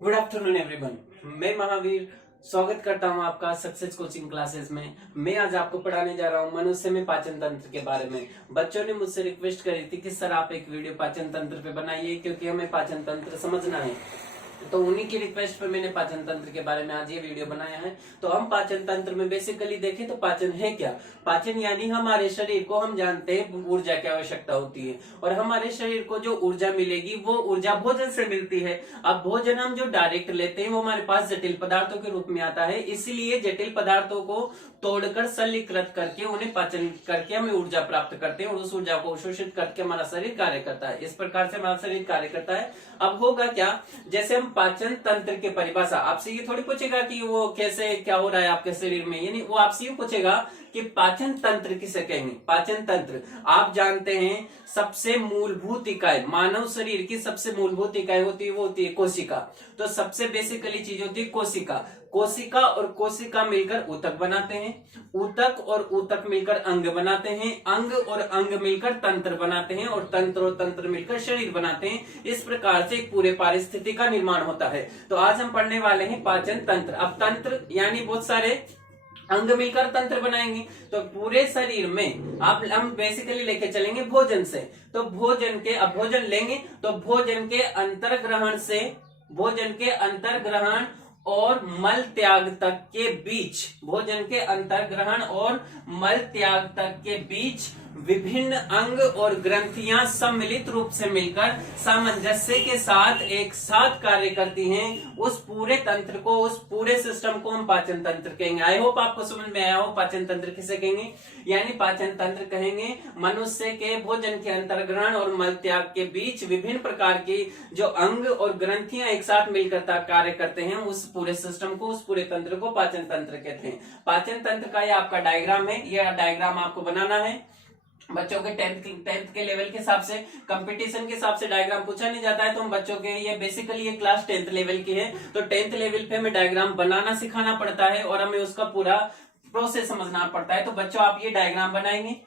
Good afternoon everyone. मैं महावीर स्वागत करता हूं आपका सक्सेस कोचिंग क्लासेस में। मैं आज आपको पढ़ाने जा रहा हूं मनुष्य में पाचन तंत्र के बारे में। बच्चों ने मुझसे रिक्वेस्ट करी थी कि सर आप एक वीडियो पाचन तंत्र पे बनाइए, क्योंकि हमें पाचन तंत्र समझना है। तो उन्हीं की रिक्वेस्ट पर मैंने पाचन तंत्र के बारे में आज ये वीडियो बनाया है। तो हम पाचन तंत्र में बेसिकली देखें तो पाचन है क्या। पाचन यानी हमारे शरीर को, हम जानते हैं ऊर्जा की आवश्यकता होती है, और हमारे शरीर को जो ऊर्जा मिलेगी वो ऊर्जा भोजन से मिलती है। अब भोजन हम जो डायरेक्ट लेते हैं वो हमारे पास जटिल पदार्थों के रूप में आता है, इसीलिए जटिल पदार्थों को तोड़कर सरलीकृत करके उन्हें पाचन करके हमें ऊर्जा प्राप्त करते हैं, और उस ऊर्जा को शोषित करके हमारा शरीर कार्य करता है। इस प्रकार से हमारा शरीर कार्य करता है। अब होगा क्या, जैसे हम पाचन तंत्र की परिभाषा, आपसे ये थोड़ी पूछेगा कि वो कैसे क्या हो रहा है आपके शरीर में, यानी वो आपसे ये पूछेगा कि पाचन तंत्र किसे कहेंगे। पाचन तंत्र आप जानते हैं सबसे मूलभूत इकाई, मानव शरीर की सबसे मूलभूत इकाई होती है, वो होती है कोशिका। तो सबसे बेसिकली चीज होती है कोशिका। कोशिका और कोशिका मिलकर ऊतक बनाते हैं, ऊतक और ऊतक मिलकर अंग बनाते हैं, अंग और अंग मिलकर तंत्र बनाते हैं, और तंत्र और तंत्र मिलकर शरीर बनाते हैं। इस प्रकार से एक पूरे पारिस्थितिकी का निर्माण होता है। तो आज हम पढ़ने वाले हैं पाचन तंत्र। अब तंत्र यानी बहुत सारे अंग मिलकर तंत्र बनाएंगे। तो पूरे शरीर में आप हम बेसिकली लेके चलेंगे भोजन से। तो भोजन के, अब भोजन लेंगे तो भोजन के अंतर्ग्रहण से, भोजन के अंतर्ग्रहण और मल त्याग तक के बीच, भोजन के अंतर्ग्रहण और मल त्याग तक के बीच विभिन्न अंग और ग्रंथियां सम्मिलित रूप से मिलकर सामंजस्य के साथ एक साथ कार्य करती हैं। उस पूरे तंत्र को, उस पूरे सिस्टम को हम पाचन तंत्र कहेंगे। आई होप आपको समझ में आया हो पाचन तंत्र किसे कहेंगे। यानी पाचन तंत्र कहेंगे मनुष्य के भोजन के अंतर्ग्रहण और मल त्याग के बीच विभिन्न प्रकार की जो अंग और ग्रंथियां एक साथ मिलकर कार्य करते हैं, उस पूरे सिस्टम को, उस पूरे तंत्र को पाचन तंत्र कहते हैं। पाचन तंत्र का ये आपका डायग्राम है। यह डायग्राम आपको बनाना है। बच्चों के टेंथ के लेवल के हिसाब से, कंपटीशन के हिसाब से डायग्राम पूछा नहीं जाता है। तो हम बच्चों के, ये बेसिकली ये क्लास 10th लेवल की है, तो 10th लेवल पे हमें डायग्राम बनाना सिखाना पड़ता है और हमें उसका पूरा प्रोसेस समझना पड़ता है। तो बच्चों आप ये डायग्राम बनाएंगे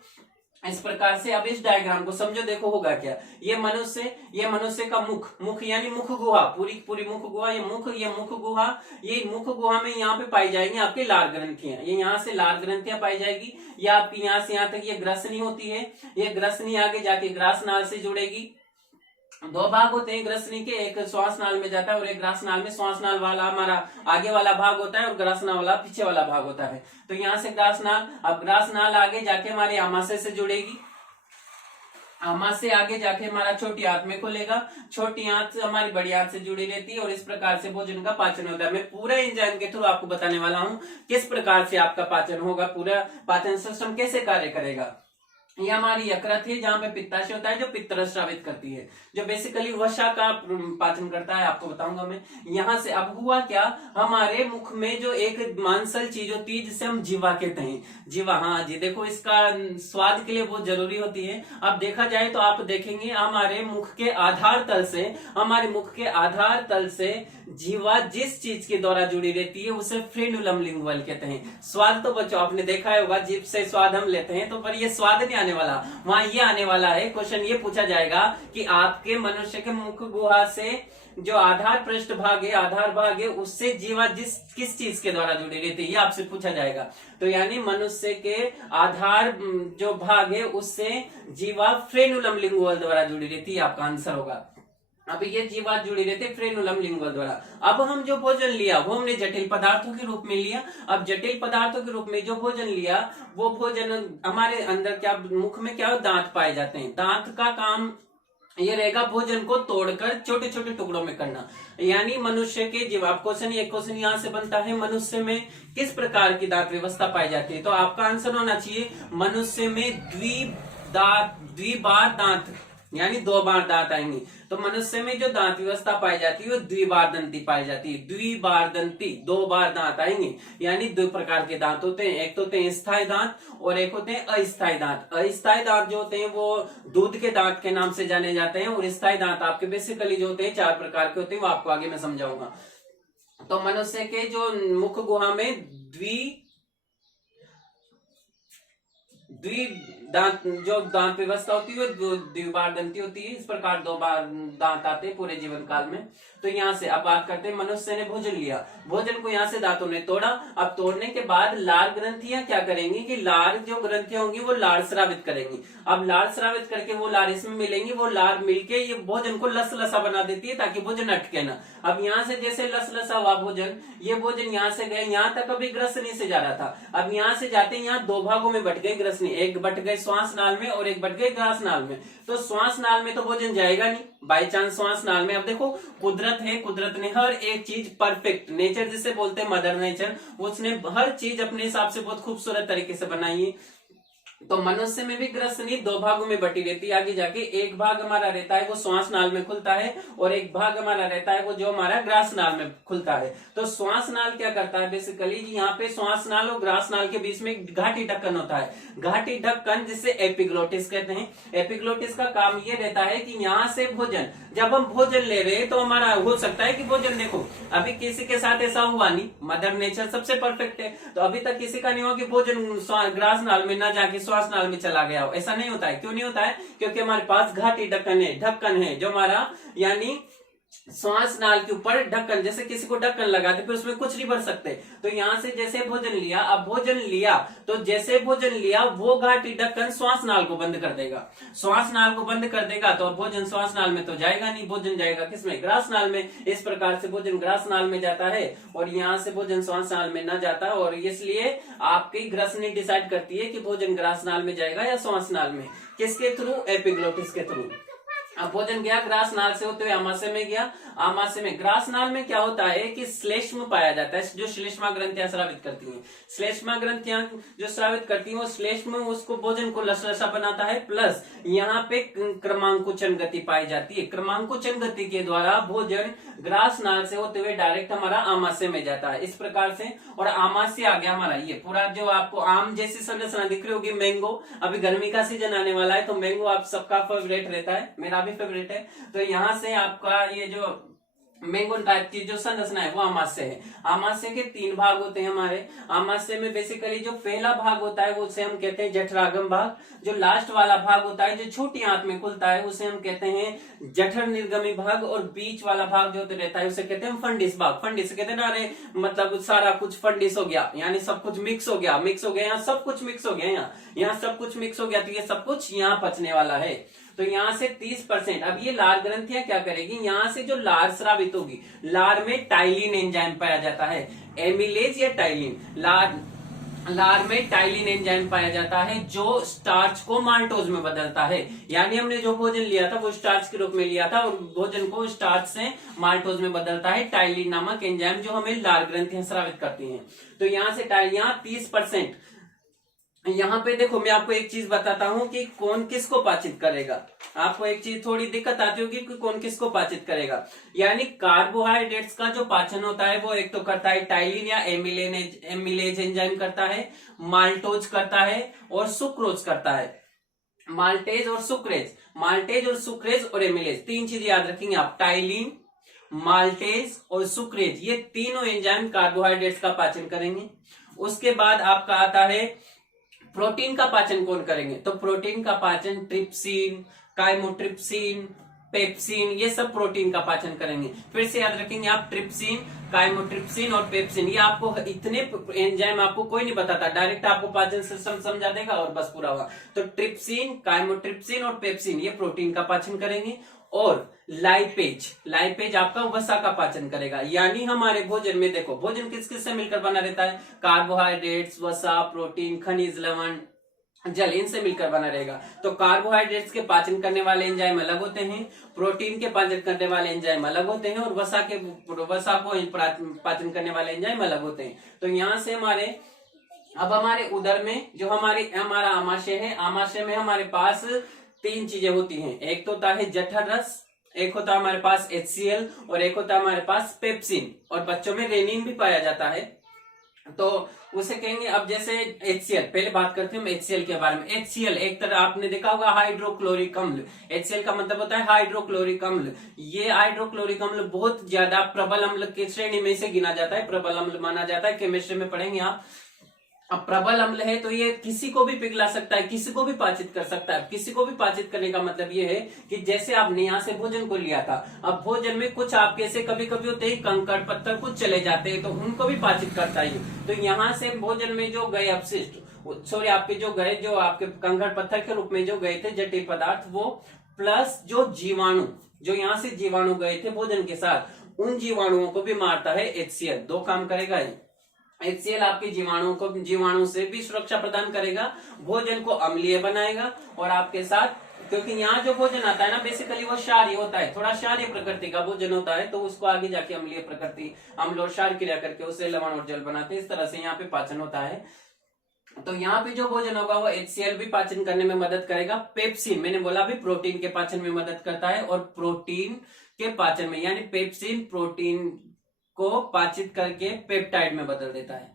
इस प्रकार से। अब इस डायग्राम को समझो, देखो होगा क्या। ये मनुष्य का मुख यानी मुख गुहा, पूरी मुख गुहा, ये मुख गुहा, ये मुख गुहा में यहाँ पे पाई जाएंगी आपकी लार ग्रंथियां। ये यहाँ से लार ग्रंथियां पाई जाएगी। ये आपकी यहाँ से यहाँ तक ये ग्रसनी होती है। ये ग्रसनी आगे जाके ग्रास नाल से जुड़ेगी। दो भाग होते हैं ग्रसनी के, एक श्वास नाल में जाता है और एक ग्रास नाल में। श्वास नाल वाला हमारा आगे वाला भाग होता है और ग्रास नाल वाला पीछे वाला भाग होता है। तो यहाँ से ग्रास नाल, अब ग्रास नाल आगे जाके हमारे आमाशय से जुड़ेगी। आमाशय से आगे जाके हमारा छोटी आंत में खुलेगा। छोटी आंत से हमारी बड़ी आंत से जुड़ी रहती है, और इस प्रकार से भोजन का पाचन होता है। मैं पूरा एंजाइम के थ्रू आपको बताने वाला हूँ किस प्रकार से आपका पाचन होगा, पूरा पाचन सिस्टम कैसे कार्य करेगा। ये हमारी यकृत है, जहां पे पित्ताशय होता है जो पित्त रस स्रावित करती है, जो बेसिकली वसा का पाचन करता है, आपको बताऊंगा मैं। यहाँ से अब हुआ क्या, हमारे मुख में जो एक मांसल चीज होती है जिसे हम जीवा कहते हैं। जीवा, हाँ जी, देखो इसका स्वाद के लिए बहुत जरूरी होती है। अब देखा जाए तो आप देखेंगे हमारे मुख के आधार तल से, हमारे मुख के आधार तल से जीवा जिस चीज के द्वारा जुड़ी रहती है उसे फ्रेनुलम लिंगुअल कहते हैं। स्वाद तो बच्चों आपने देखा होगा, जीभ से स्वाद हम लेते हैं, तो पर ये स्वाद नहीं आने वाला, वहां ये आने वाला है। क्वेश्चन ये पूछा जाएगा कि आपके मनुष्य के मुख गुहा से जो आधार पृष्ठ भाग है, आधार भाग है, उससे जीवा किस चीज के द्वारा जुड़ी रहती है, ये आपसे पूछा जाएगा। तो यानी मनुष्य के आधार जो भाग है उससे जीवा फ्रेनुलम लिंगुअल द्वारा जुड़ी रहती है, आपका आंसर होगा। अब ये जीवा जुड़ी रहते फ्रेनुलम लिंगुअल द्वारा। अब हम जो भोजन लिया वो हमने जटिल पदार्थों के रूप में लिया। अब जटिल पदार्थों के रूप में जो भोजन लिया, वो भोजन हमारे अंदर क्या, मुख में क्या, दांत पाए जाते हैं। दांत का काम ये रहेगा भोजन को तोड़कर छोटे छोटे टुकड़ों में करना। यानी मनुष्य के जीवा, क्वेश्चन यहाँ से बनता है, मनुष्य में किस प्रकार की दांत व्यवस्था पाई जाती है। तो आपका आंसर होना चाहिए मनुष्य में द्विबार दांत, यानी 2 बार दांत आएंगे। तो मनुष्य में जो दांत व्यवस्था पाई जाती है वो द्विबारदंती पाई जाती है। द्विबारदंती, 2 बार दांत आएंगे। यानी 2 प्रकार के दांत होते हैं, एक तो होते हैं स्थायी दांत और एक होते हैं अस्थायी दांत। अस्थायी दांत जो होते हैं वो दूध के दांत के नाम से जाने जाते हैं, और स्थायी दांत आपके बेसिकली जो होते हैं 4 प्रकार के होते हैं, वो आपको आगे मैं समझाऊंगा। तो मनुष्य के जो मुख गुहा में दांत, जो दांत व्यवस्था होती है वो द्विबार दंती होती है। इस प्रकार 2 बार दांत आते हैं पूरे जीवन काल में। तो यहाँ से अब बात करते हैं, मनुष्य ने भोजन लिया, भोजन को यहाँ से दांतों ने तोड़ा। अब तोड़ने के बाद लार ग्रंथियां क्या करेंगी कि लार जो ग्रंथियां होंगी वो लार स्रावित करेंगी। अब लार स्रावित करके वो लार इसमें मिलेंगी, वो लार मिलके ये भोजन को लसलसा बना देती है ताकि भोजन अटके ना। अब यहाँ से जैसे लसलसा हुआ भोजन, ये भोजन यहाँ से गए, यहाँ तक अभी ग्रसनी से जा रहा था, अब यहाँ से जाते यहाँ 2 भागों में बट गई ग्रसनी, एक बट गए श्वास नाल में और एक बट गए ग्रास नाल में। तो श्वास नाल में तो भोजन जाएगा नहीं बाई चांस श्वास नाल में। अब देखो कुदरत है, कुदरत ने हर एक चीज परफेक्ट, नेचर जिसे बोलते हैं मदर नेचर, उसने हर चीज अपने हिसाब से बहुत खूबसूरत तरीके से बनाई है। तो मनुष्य में भी ग्रसनी 2 भागों में बटी रहती है। आगे जाके एक भाग हमारा रहता है वो श्वास नाल में खुलता है और एक भाग हमारा रहता है वो जो हमारा ग्रास नाल में खुलता है। तो श्वास नाल क्या करता है बेसिकली, यहाँ पे श्वास नाल और ग्रास नाल के बीच में घाटी ढक्कन होता है, घाटी ढक्कन जिसे एपिग्लोटिस कहते हैं। एपिग्लोटिस का काम ये रहता है कि यहाँ से भोजन, जब हम भोजन ले रहे हैं तो हमारा हो सकता है कि भोजन, देखो अभी किसी के साथ ऐसा हुआ नहीं, मदर नेचर सबसे परफेक्ट है, तो अभी तक किसी का नहीं हुआ कि भोजन ग्रास नाल में ना जाके श्वास नाल में चला गया हो। ऐसा नहीं होता है। क्यों नहीं होता है? क्योंकि हमारे पास घाटी ढक्कन है जो हमारा, यानी श्वास नाल के ऊपर ढक्कन, जैसे किसी को ढक्कन लगाते फिर उसमें कुछ नहीं भर सकते। तो यहाँ से जैसे भोजन लिया, अब भोजन लिया तो जैसे भोजन लिया वो घाटी ढक्कन श्वास नाल को बंद कर देगा, श्वास नाल को बंद कर देगा तो भोजन श्वास नाल में तो जाएगा नहीं, भोजन जाएगा किसमें? ग्रास नाल में। इस प्रकार से भोजन ग्रास नाल में जाता है और यहाँ से भोजन श्वास नाल में न जाता है। और इसलिए आपकी ग्रसनी डिसाइड करती है कि भोजन ग्रास नाल में जाएगा या श्वास नाल में। किसके थ्रू? एपिग्लोटिस के थ्रू। अब भोजन गया ग्रास नाल से होते हुए आमाशय में गया, आमाशय में, ग्रास नाल में क्या होता है कि श्लेष्म पाया जाता है, जो श्लेष्मा ग्रंथियां स्रावित करती हैं। श्लेष्मा ग्रंथियां जो स्रावित करती हैं वो श्लेष्म उसको भोजन को लसलसा बनाता है, प्लस यहाँ पे क्रमांकुचन गति पाई जाती है। क्रमांकुचन गति के द्वारा भोजन ग्रास नाल से होते हुए डायरेक्ट हमारा आमाशय में जाता है, इस प्रकार से। और आमाशय आ गया हमारा ये पूरा, जो आपको आम जैसी संरचना दिख रही होगी, मैंगो। अभी गर्मी का सीजन आने वाला है तो मैंगो आप सबका फेवरेट रहता है, मेरा भी फेवरेट है। तो यहाँ से आपका ये जो मैंगो टाइप की जो संरचना है वो आमाशय है। आमाशय के 3 भाग होते हैं हमारे। आमाशय में बेसिकली जो पहला भाग होता है वो उसे हम कहते हैं जठरागम भाग, जो लास्ट वाला भाग होता है जो छोटी आंत में खुलता है उसे हम कहते हैं जठर निर्गमी भाग, और बीच वाला भाग जो रहता है उसे कहते हैं फंडिस भाग। फंडिस कहते हैं ना, अरे मतलब सारा कुछ फंडिस हो गया, यानी सब कुछ मिक्स हो गया, यहाँ सब कुछ मिक्स हो गया, यहाँ सब कुछ मिक्स हो गया, तो ये सब कुछ यहाँ पचने वाला है। तो यहाँ से 30%। अब ये लार ग्रंथियां क्या करेगी, यहाँ से जो लार स्रावित होगी, लार में टाइलिन एंजाइम पाया जाता है, एमिलेज या टाइलिन, लार में टाइलिन एंजाइम पाया जाता है जो स्टार्च को माल्टोज में बदलता है। यानी हमने जो भोजन लिया था वो स्टार्च के रूप में लिया था और भोजन को स्टार्च से माल्टोज में बदलता है टाइलिन नामक एंजाइम, जो हमें लार ग्रंथियां स्रावित करती हैं। तो यहाँ से यहाँ 30%। यहाँ पे देखो मैं आपको एक चीज बताता हूँ कि कौन किसको पाचित करेगा। आपको एक चीज थोड़ी दिक्कत आती होगी कि कौन किसको पाचित करेगा। यानी कार्बोहाइड्रेट्स का जो पाचन होता है वो एक तो करता है टाइलिन या एमिलेज एंजाइम करता है, माल्टोज करता है और सुक्रोज करता है। माल्टेज और सुक्रेज और एमिलेज, 3 चीज याद रखेंगे आप, टाइलिन, माल्टेज और सुक्रेज, ये तीनों एंजाइम कार्बोहाइड्रेट्स का पाचन करेंगे। उसके बाद आपका आता है प्रोटीन का पाचन कौन करेंगे, तो प्रोटीन का पाचन ट्रिप्सिन, काइमोट्रिप्सिन, पेप्सिन, ये सब प्रोटीन का पाचन करेंगे। फिर से याद रखेंगे आप, ट्रिप्सिन, काइमोट्रिप्सिन और पेप्सिन, ये आपको इतने एंजाइम आपको कोई नहीं बताता, डायरेक्ट आपको पाचन सिस्टम समझा देगा और बस पूरा हुआ। तो ट्रिप्सिन, काइमोट्रिप्सिन और पेप्सिन ये प्रोटीन का पाचन करेंगे। और लाइपेज आपका वसा का पाचन करेगा। यानी हमारे भोजन में देखो, भोजन किस किस से मिलकर बना रहता है, कार्बोहाइड्रेट्स, वसा, प्रोटीन, खनिज लवण, जल, इनसे मिलकर बना रहेगा। तो कार्बोहाइड्रेट्स के पाचन करने वाले एंजाइम अलग होते हैं, प्रोटीन के पाचन करने वाले एंजाइम अलग होते हैं और वसा को पाचन करने वाले एंजाइम अलग होते हैं। तो यहाँ से हमारे उदर में जो हमारा आमाशय है, आमाशय में हमारे पास 3 चीजें होती हैं। एक तो होता है जठर रस, एक होता है हमारे पास HCl और एक होता है हमारे पास पेप्सिन, और बच्चों में रेनिन भी पाया जाता है। तो उसे कहेंगे, अब जैसे HCl, पहले बात करते हैं हम HCl के बारे में। HCl एक तरह आपने देखा होगा हाइड्रोक्लोरिक अम्ल। HCl का मतलब होता है हाइड्रोक्लोरिक अम्ल। ये हाइड्रोक्लोरिक अम्ल बहुत ज्यादा प्रबल अम्ल की श्रेणी में से गिना जाता है, प्रबल अम्ल माना जाता है। केमिस्ट्री में पढ़ेंगे आप। अब प्रबल अम्ल है तो ये किसी को भी पिघला सकता है, किसी को भी पाचित कर सकता है। किसी को भी पाचित करने का मतलब ये है कि जैसे आपने यहाँ से भोजन को लिया था, अब भोजन में कुछ आपके से कभी कभी होते हैं कंकड़ पत्थर कुछ चले जाते हैं, तो उनको भी पाचित करता है। तो यहाँ से भोजन में जो गए अपशिष्ट, सॉरी आपके जो गए, जो आपके कंकड़ पत्थर के रूप में जो गए थे जटिल पदार्थ, वो प्लस जो जीवाणु, जो यहाँ से जीवाणु गए थे भोजन के साथ, उन जीवाणुओं को भी मारता है HCl। दो काम करेगा ये। HCl आपके जीवाणु से भी सुरक्षा प्रदान करेगा, भोजन को अम्लीय बनाएगा, और आपके साथ, क्योंकि यहाँ जो भोजन आता है ना बेसिकली वो क्षारीय होता है, थोड़ा क्षारीय प्रकृति का भोजन होता है, तो उसको आगे जाके अम्लीय प्रकृति, अम्ल और क्षार क्रिया करके उसे लवण और जल बनाते हैं। इस तरह से यहाँ पे पाचन होता है। तो यहाँ पे जो भोजन होगा वो HCl भी पाचन करने में मदद करेगा। पेप्सिन, मैंने बोला भी प्रोटीन के पाचन में मदद करता है, और प्रोटीन के पाचन में, यानी पेप्सिन प्रोटीन को पाचित करके पेप्टाइड में बदल देता है।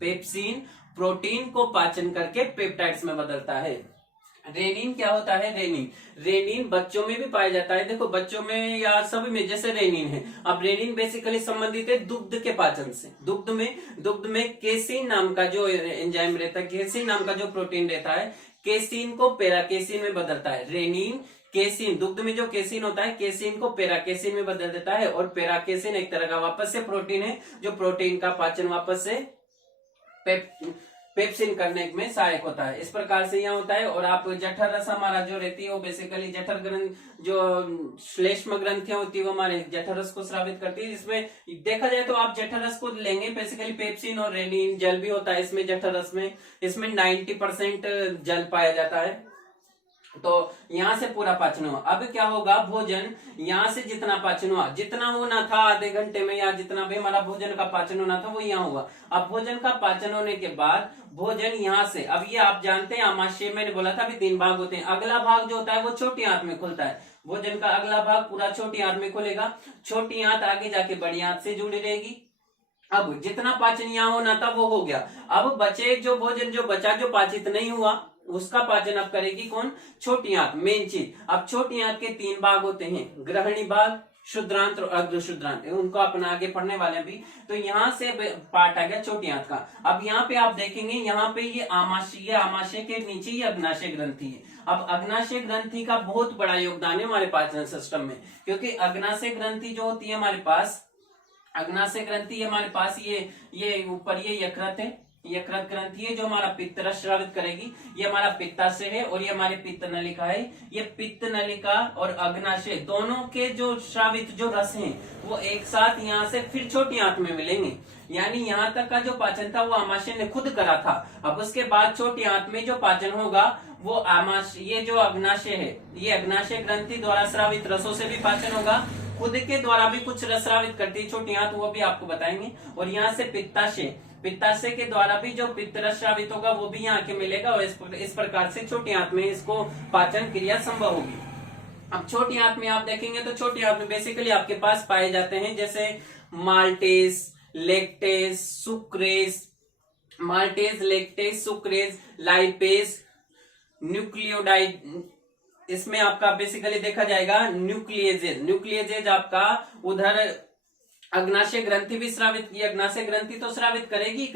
पेप्सिन प्रोटीन को पाचन करके पेप्टाइड्स में बदलता है। रेनिन क्या होता है? रेनिन बच्चों में भी पाया जाता है। देखो बच्चों में या सभी में जैसे रेनिन है। अब रेनिन बेसिकली संबंधित है दुग्ध के पाचन से। दुग्ध में केसिन नाम का जो एंजाइम रहता है, केसिन नाम का जो प्रोटीन रहता है, केसिन को पेराकेसिन में बदलता है। रेनिन केसिन, दुग्ध में जो केसिन होता है, केसिन को पेराकेसिन में बदल देता है, और पेराकेसिन एक तरह का वापस से प्रोटीन है जो प्रोटीन का पाचन वापस से पेप्सिन करने में सहायक होता है। इस प्रकार से यहाँ होता है। और आप जठर रस हमारा जो रहती है वो बेसिकली जठर ग्रंथ, जो श्लेष्म ग्रंथियां होती है वो हमारे जठर रस को स्रावित करती है। इसमें देखा जाए तो आप जठर रस को लेंगे, बेसिकली पेप्सिन और रेनिन, जल भी होता है इसमें जठर रस में। इसमें 90% जल पाया जाता है। तो यहाँ से पूरा पाचन हुआ। अब क्या होगा, भोजन यहाँ से जितना पाचन हुआ, जितना होना था आधे घंटे में या जितना भी हमारा भोजन का पाचन होना था वो यहाँ हुआ। अब भोजन का पाचन होने के बाद भोजन यहाँ से, अब ये आप जानते हैं आमाशय, मैंने बोला था अभी 3 भाग होते हैं। अगला भाग जो होता है वो छोटी आंत में खुलता है। भोजन का अगला भाग पूरा छोटी आंत में खुलेगा। छोटी आंत आगे जाके बड़ी आंत से जुड़ी रहेगी। अब जितना पाचन यहाँ होना था वो हो गया। अब बचे जो भोजन जो बचा, जो पाचित नहीं हुआ, उसका पाचन अब करेगी कौन? छोटी आंत, मेन चीज। अब छोटी आंत के 3 भाग होते हैं, ग्रहणी भाग, शुद्रांत और अग्रशुद्रांत। उनको अपन आगे पढ़ने वाले भी। तो यहाँ से पार्ट आ गया छोटी आंत का। अब यहाँ पे आप देखेंगे, यहाँ पे ये आमाशय के नीचे ये अग्नाशय ग्रंथि है। अब अग्नाशय ग्रंथि का बहुत बड़ा योगदान है हमारे पाचन सिस्टम में, क्योंकि अग्नाशय ग्रंथि जो होती है हमारे पास, अग्नाशय ग्रंथि हमारे पास ये ऊपर ये यकृत है, यकृत ग्रंथि है जो हमारा पित्त रस स्रावित करेगी। ये हमारा पित्ताशय है और ये हमारी पित्त नलिका है। ये पित्त नलिका और अग्नाशय दोनों के जो स्रावित जो रस हैं वो एक साथ यहाँ से फिर छोटी आंत में मिलेंगे। यानी यहाँ तक का जो पाचन था वो आमाशय ने खुद करा था। अब उसके बाद छोटी आंत में जो पाचन होगा वो आमाशय, ये जो अग्नाशय है, ये अग्नाशय ग्रंथि द्वारा स्रावित रसों से भी पाचन होगा। खुद के द्वारा भी कुछ रस स्रावित करती है छोटी आंत, वो भी आपको बताएंगे। और यहाँ से पित्ताशय के द्वारा भी जो पित्त रस स्रावित होगा वो भी यहाँ के मिलेगा। और इस प्रकार से छोटी आंत में इसको पाचन क्रिया संभव होगी। अब छोटी आंत में आप देखेंगे तो छोटी आंत में बेसिकली आपके पास पाए जाते हैं जैसे maltase, lactase, sucrase, lipase, nucleotide. इसमें आपका बेसिकली देखा जाएगा न्यूक्लियजेज आपका उधर अग्नाशय ग्रंथि भी स्रावित की, अग्नाशय ग्रंथि तो स्रावित करेगी,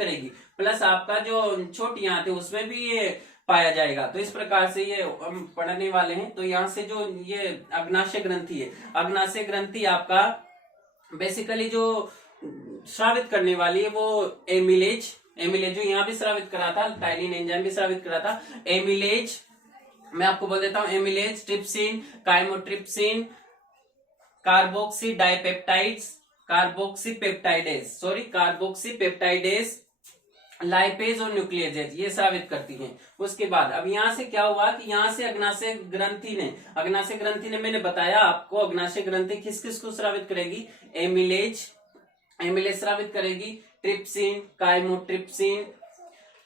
प्लस आपका जो छोटी आंत है उसमें भी ये पाया जाएगा। तो इस प्रकार से ये हम पढ़ने वाले हैं। तो यहाँ से जो ये अग्नाशय ग्रंथि है, अग्नाशय ग्रंथि आपका बेसिकली जो स्रावित करने वाली है वो एमिलेज जो यहाँ भी स्रावित करा था, टाइलिन एंजाइम भी स्रावित करा था। एमिलेज मैं आपको बोल देता हूँ, amylase, trypsin, chymotrypsin, carboxypeptidase, lipase और न्यूक्लियजेज ये स्रावित करती हैं। उसके बाद अब यहाँ से क्या हुआ कि यहाँ से अग्नाशय ग्रंथि ने मैंने बताया आपको, अग्नाशय ग्रंथि किस किस को स्रावित करेगी? एमिलेज स्रावित करेगी, ट्रिप्सिन, काइमोट्रिप्सिन,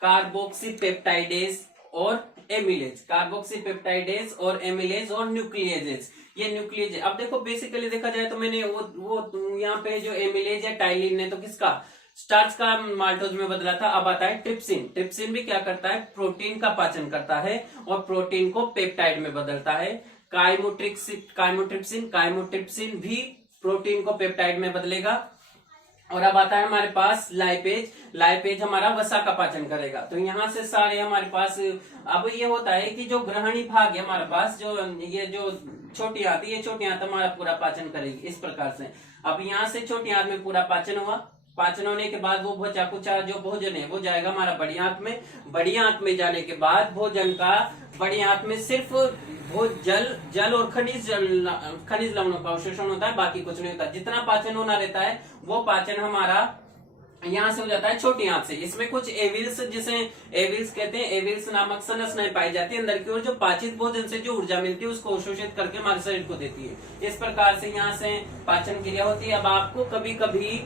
कार्बोक्सीपेप्टाइडेज और एमिलेज, और न्यूक्लियजेज। ये न्यूक्लियज। अब देखो बेसिकली देखा जाए तो मैंने वो यहाँ पे जो एमिलेज है टाइलिन ने तो किसका, स्टार्च का माल्टोज में बदला था। अब आता है ट्रिप्सिन भी क्या करता है? प्रोटीन का पाचन करता है और प्रोटीन को पेप्टाइड में बदलता है। काइमोट्रिप्सिन भी प्रोटीन को पेप्टाइड में बदलेगा। और अब आता है हमारे पास लाइपेज। लाइपेज हमारा वसा का पाचन करेगा। तो यहाँ से सारे हमारे पास अब ये होता है कि जो ग्रहणी भाग है हमारे पास, जो ये जो छोटी आंत, ये छोटी आंत हमारा पूरा पाचन करेगी इस प्रकार से। अब यहाँ से छोटी आंत में पूरा पाचन हुआ। पाचन होने के बाद वो बचा कुचा जो भोजन है वो जाएगा हमारा बड़ी आंत में। बड़ी आंत में जाने के बाद भोजन का बड़ी आंत में सिर्फ वो जल और खनिज लवणों का अवशोषण होता है, बाकी कुछ नहीं होता। जितना पाचन होना रहता है वो पाचन हमारा यहाँ से हो जाता है छोटी आंत से। इसमें कुछ एविल्स, जिसे एविल्स कहते हैं, एविल्स नामक संरचनाएं पाई जाती है अंदर की ओर, जो पाचित भोजन से जो ऊर्जा मिलती है उसको अवशोषित करके हमारे शरीर को देती है। इस प्रकार से यहाँ से पाचन क्रिया होती है। अब आपको कभी कभी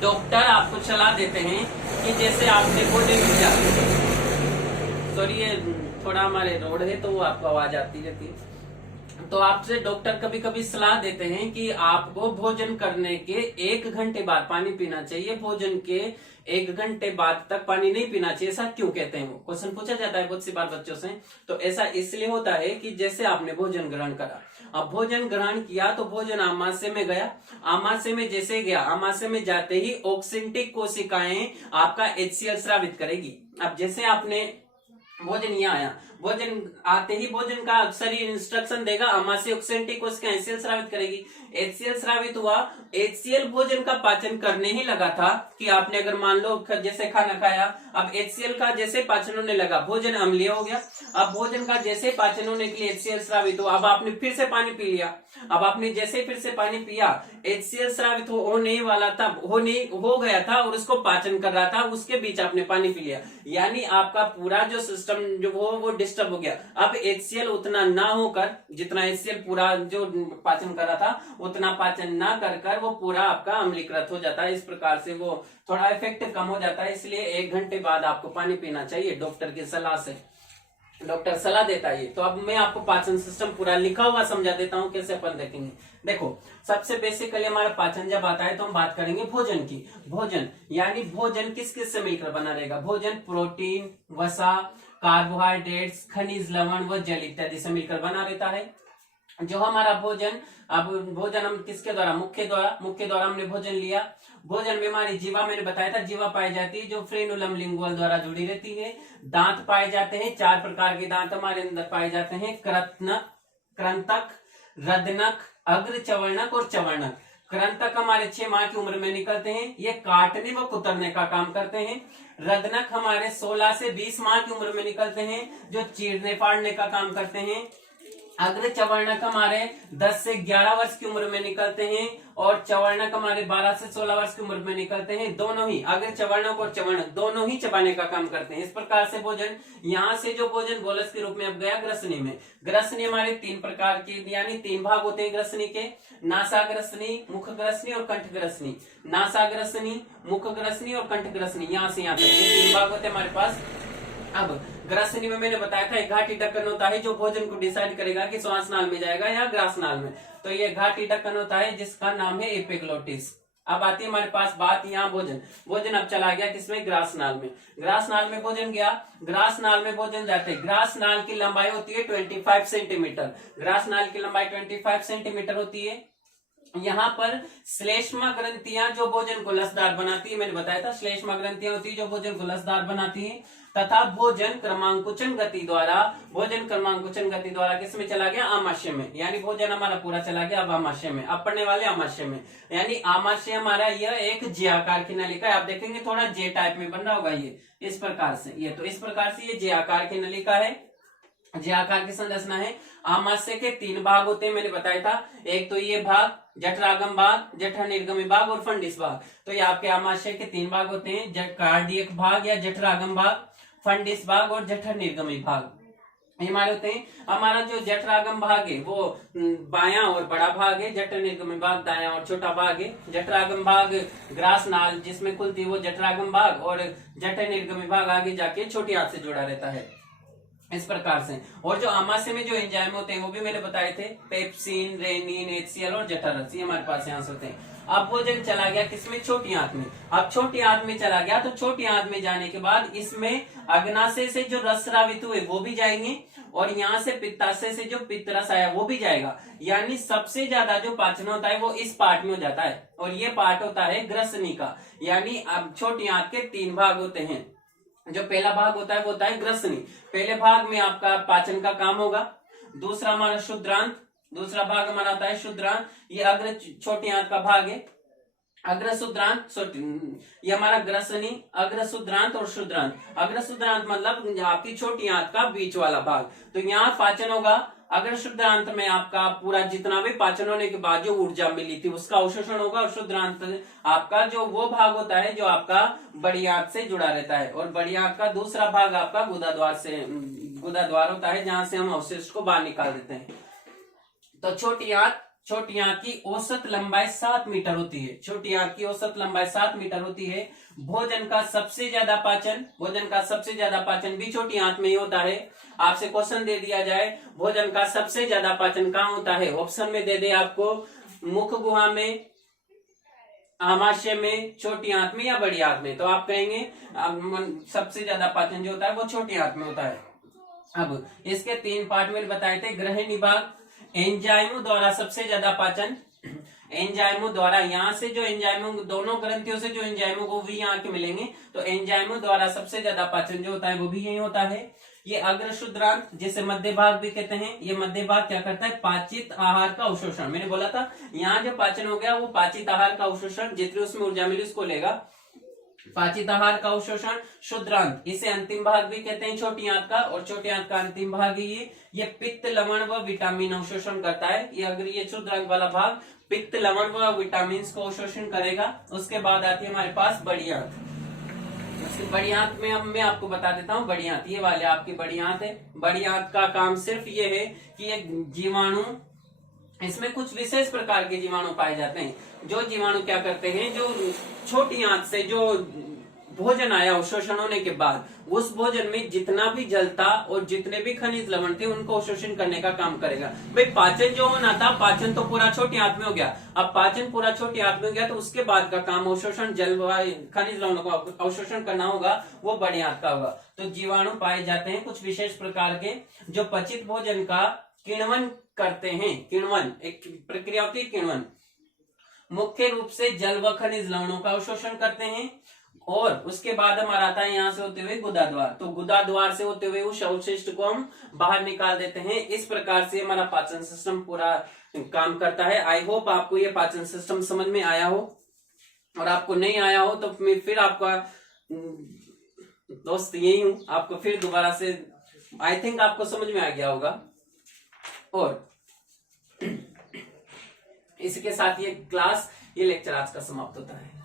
डॉक्टर आपको सलाह देते हैं कि जैसे आपने भोजन किया, सॉरी ये थोड़ा हमारे रोड है तो आपको आवाज आती रहती है, तो आपसे डॉक्टर कभी कभी सलाह देते हैं कि आपको भोजन करने के 1 घंटे बाद पानी पीना चाहिए। भोजन के 1 घंटे बाद तक पानी नहीं पीना चाहिए। ऐसा क्यों कहते हैं? वो क्वेश्चन पूछा जाता है बहुत सी बार बच्चों से। तो ऐसा इसलिए होता है कि जैसे आपने भोजन ग्रहण करा, अब भोजन ग्रहण किया तो भोजन आमाशय में गया। आमाशय में जैसे गया, आमाशय में जाते ही ऑक्सिंटिक कोशिकाएं आपका HCl स्रावित करेगी। अब जैसे आपने भोजन यहाँ आया, भोजन आते ही भोजन का शरीर इंस्ट्रक्शन देगा, आमाशय ऑक्सेंटिक कोशिका HCl स्रावित करेगी। HCl स्रावित हुआ, HCl भोजन का पाचन करने ही लगा था कि आपने अगर मान लो जैसे खाना खाया, अब HCl का जैसे पाचन होने लगा, भोजन अम्लीय हो गया। अब भोजन का जैसे पाचन होने के लिए HCl स्रावित हुआ, अब आपने फिर से पानी पी लिया। अब आपने जैसे फिर से पानी पिया, HCl स्रावित होने वाला था, हो गया था और उसको पाचन कर रहा था, उसके बीच आपने पानी पी लिया, यानी आपका पूरा जो सिस्टम जो वो डिस्टर्ब हो गया। अब HCl उतना ना होकर, जितना HCl पूरा जो पाचन कर रहा था उतना पाचन ना कर वो पूरा आपका अम्लीकृत हो जाता है। इस प्रकार से वो थोड़ा इफेक्ट कम हो जाता है। इसलिए 1 घंटे बाद आपको पानी पीना चाहिए डॉक्टर की सलाह से। डॉक्टर सलाह देता है। तो अब मैं आपको पाचन सिस्टम पूरा लिखा हुआ समझा देता हूँ, कैसे अपन देखेंगे। देखो, सबसे बेसिकली हमारा पाचन जब आता है तो हम बात करेंगे भोजन की। भोजन यानी भोजन किस किस से मिलकर बना रहेगा? भोजन प्रोटीन, वसा, कार्बोहाइड्रेट्स, खनिज लवण व जल इत्यादि से मिलकर बना रहता है। जो हमारा भोजन, अब भोजन हम किसके द्वारा? मुख्य द्वारा हमने भोजन लिया। भोजन में हमारी जीवा, मैंने बताया था जीवा पाई जाती है जो फ्रेनुलम लिंगुअल द्वारा जुड़ी रहती है। दांत पाए जाते हैं, 4 प्रकार के दांत हमारे अंदर पाए जाते हैं, कृंतक, रदनक, अग्र चवर्णक और चवर्णक। कृंतक हमारे 6 माह की उम्र में निकलते हैं, ये काटने व कुतरने का काम करते हैं। रदनक हमारे 16 से 20 माह की उम्र में निकलते हैं, जो चीरने फाड़ने का काम करते हैं। अग्र चवर्णक हमारे 10 से 11 वर्ष की उम्र में निकलते हैं और चवर्णक हमारे 12 से 16 वर्ष की उम्र में निकलते हैं। दोनों ही अग्र चवर्णक और चवर्णक दोनों ही चबाने का काम करते हैं। इस प्रकार से भोजन, यहाँ से जो भोजन गोलस के रूप में अब गया ग्रसनी में। ग्रसनी हमारे 3 प्रकार के, यानी 3 भाग होते हैं ग्रसनी के, नासाग्रसनी, मुखग्रसनी और कंठग्रसनी। नासाग्रसनी, मुखग्रसनी और कंठग्रसनी, यहाँ से यहाँ तक 3 भाग होते हैं हमारे पास। अब ग्रसनी में मैंने बताया था एक घाटी ढक्कन होता है जो भोजन को डिसाइड करेगा कि श्वास नाल में जाएगा या ग्रास नाल में। तो ये घाटी ढक्कन होता है जिसका नाम है एपिग्लोटिस। अब आती है हमारे पास बात यहाँ भोजन अब चला गया किसमें? ग्रास नाल में। ग्रास नाल में भोजन गया, ग्रास नाल में भोजन जाते हैं। ग्रास नाल की लंबाई होती है 25 सेंटीमीटर। ग्रास नाल की लंबाई 25 सेंटीमीटर होती है। यहाँ पर श्लेष्मा ग्रंथियां जो भोजन को लसदार बनाती है, मैंने बताया था श्लेष्मा ग्रंथियां होती है जो भोजन को लसदार बनाती है। तथा भोजन क्रमांकुचन गति द्वारा किसमें चला गया? आमाशय में। यानी भोजन हमारा पूरा चला गया अब आमाशय में। अब पढ़ने वाले आमाशय में, यानी आमाशय हमारा यह एक जे आकार की नलिका है। आप देखेंगे थोड़ा जे टाइप में बन रहा होगा ये, इस प्रकार से। ये तो इस प्रकार से ये जे आकार की नलिका है, जे आकार की संरचना है। आमाशय के 3 भाग होते हैं, मैंने बताया था। एक तो ये भाग जठरागम भाग, जठर निर्गमी भाग और फंडिस भाग। तो ये आपके आमाशय के 3 भाग होते हैं, कार्डियक भाग या जठरागम भाग, फंडिस भाग और जठर निर्गमी भाग। हमारे होते हैं। हमारा जो जठरागम भाग है वो बायां और बड़ा भाग है, जठर निर्गमी भाग दायां और छोटा भाग है। जठरागम भाग ग्रास नाल जिसमें खुलती है वो जठरागम भाग, और जठर निर्गमी भाग आगे जाके छोटी आंत से जुड़ा रहता है। इस प्रकार से। और जो आमाशय में जो एंजाइम होते हैं वो भी मैंने बताए थे, पेप्सिन, रेनिन, HCl और जठरस, ये हमारे पास यहाँ से होते हैं। अब भोजन चला गया किसमें, छोटी आंत में। अब छोटी आंत में चला गया तो छोटी आंत में जाने के बाद इसमें अग्नाशय से जो रस स्रावित हुए वो भी जाएंगे, और यहाँ से पित्ताशय से जो पित्त रस आया वो भी जाएगा। यानी सबसे ज्यादा जो पाचन होता है वो इस पार्ट में हो जाता है, और ये पार्ट होता है ग्रसनी का। यानी अब छोटी आंत के 3 भाग होते हैं। जो पहला भाग होता है वो होता है ग्रसनी। पहले भाग में आपका पाचन का काम होगा। दूसरा हमारा शुद्रांत, दूसरा भाग हमारा आता है शुद्रांत, ये अग्र छोटी आंत का भाग है। अग्र शुद्रांत, ये हमारा ग्रसनी, अग्र शुद्रांत और शुद्रांत। अग्र शुद्रांत मतलब आपकी छोटी आंत का बीच वाला भाग। तो यहाँ पाचन होगा। अग्र शुद्रांत में आपका पूरा जितना भी पाचन होने के बाद जो ऊर्जा मिली थी उसका अवशोषण होगा, और शुद्रांत आपका जो वो भाग होता है जो आपका बड़ी आंत से जुड़ा रहता है। और बड़ी आंत का दूसरा भाग आपका गुदाद्वार होता है, जहां से हम अवशिष्ट को बाहर निकाल देते हैं। तो छोटी आंत की औसत लंबाई 7 मीटर होती है। छोटी आंत की औसत लंबाई 7 मीटर होती है। भोजन का सबसे ज्यादा पाचन भी छोटी आंत में ही होता है। आपसे क्वेश्चन दे दिया जाए भोजन का सबसे ज्यादा पाचन कहाँ होता है, ऑप्शन में दे दे आपको मुख गुहा में, आमाशय में, छोटी आंत में या बड़ी आंत में, तो आप कहेंगे सबसे ज्यादा पाचन जो होता है वो छोटी आंत में होता है। अब इसके 3 पार्ट में बताए थे। ग्रहणी भाग, एंजाइमों द्वारा सबसे ज्यादा पाचन, एंजाइमों द्वारा, यहाँ से जो एंजाइमों दोनों ग्रंथियों से जो एंजाइमों को भी यहाँ के मिलेंगे, तो एंजाइमों द्वारा सबसे ज्यादा पाचन जो होता है वो भी यही होता है। ये अग्र शुद्रांत जिसे मध्य भाग भी कहते हैं, ये मध्य भाग क्या करता है, पाचित आहार का अवशोषण। मैंने बोला था यहाँ जो पाचन हो गया वो पाचित आहार का अवशोषण, जितनी उसमें ऊर्जा मिली उसको लेगा। पाचित आहार का अवशोषण शुद्रांत, इसे अंतिम भाग भी कहते हैं छोटी आंत का, और छोटी आंत का अंतिम भाग ही ये पित्त, लवण व विटामिन अवशोषण करता है। ये अगर ये शुद्रांत वाला भाग पित्त, लवण व विटामिन को अवशोषण करेगा। उसके बाद आती है हमारे पास बड़ी आंत। बड़ी आंत में अब मैं आपको बता देता हूँ, बड़ी आंत ये वाले आपकी बड़ी आंत है। बड़ी आंत का काम सिर्फ ये है कि ये जीवाणु, इसमें कुछ विशेष प्रकार के जीवाणु पाए जाते हैं। जो जीवाणु क्या करते हैं, जो छोटी आंत से जो भोजन आया अवशोषण होने के बाद, उस भोजन में जितना भी जल था और जितने भी खनिज लवण थे उनको अवशोषण करने का काम करेगा। भाई पाचन जो होना था, पाचन तो पूरा छोटी आंत में हो गया। अब पाचन पूरा छोटी आंत में हो गया तो उसके बाद का काम अवशोषण, जल खनिज लवणों को अवशोषण करना होगा, वो बड़ी आंत का होगा। तो जीवाणु पाए जाते हैं कुछ विशेष प्रकार के, जो पचित भोजन का किण्वन करते हैं। किण्वन एक प्रक्रिया होती है, किण्वन मुख्य रूप से जल व खनिज लवणों का अवशोषण करते हैं। और उसके बाद हमारा आता है यहाँ से होते हुए गुदाद्वार। तो गुदाद्वार से होते हुए उस अवशिष्ट को हम बाहर निकाल देते हैं। इस प्रकार से हमारा पाचन सिस्टम पूरा काम करता है। आई होप आपको ये पाचन सिस्टम समझ में आया हो, और आपको नहीं आया हो तो मैं फिर आपका दोस्त यही हूं, आपको फिर दोबारा से आई थिंक आपको समझ में आ गया होगा। और इसके साथ ये क्लास, ये लेक्चर आज का समाप्त होता है।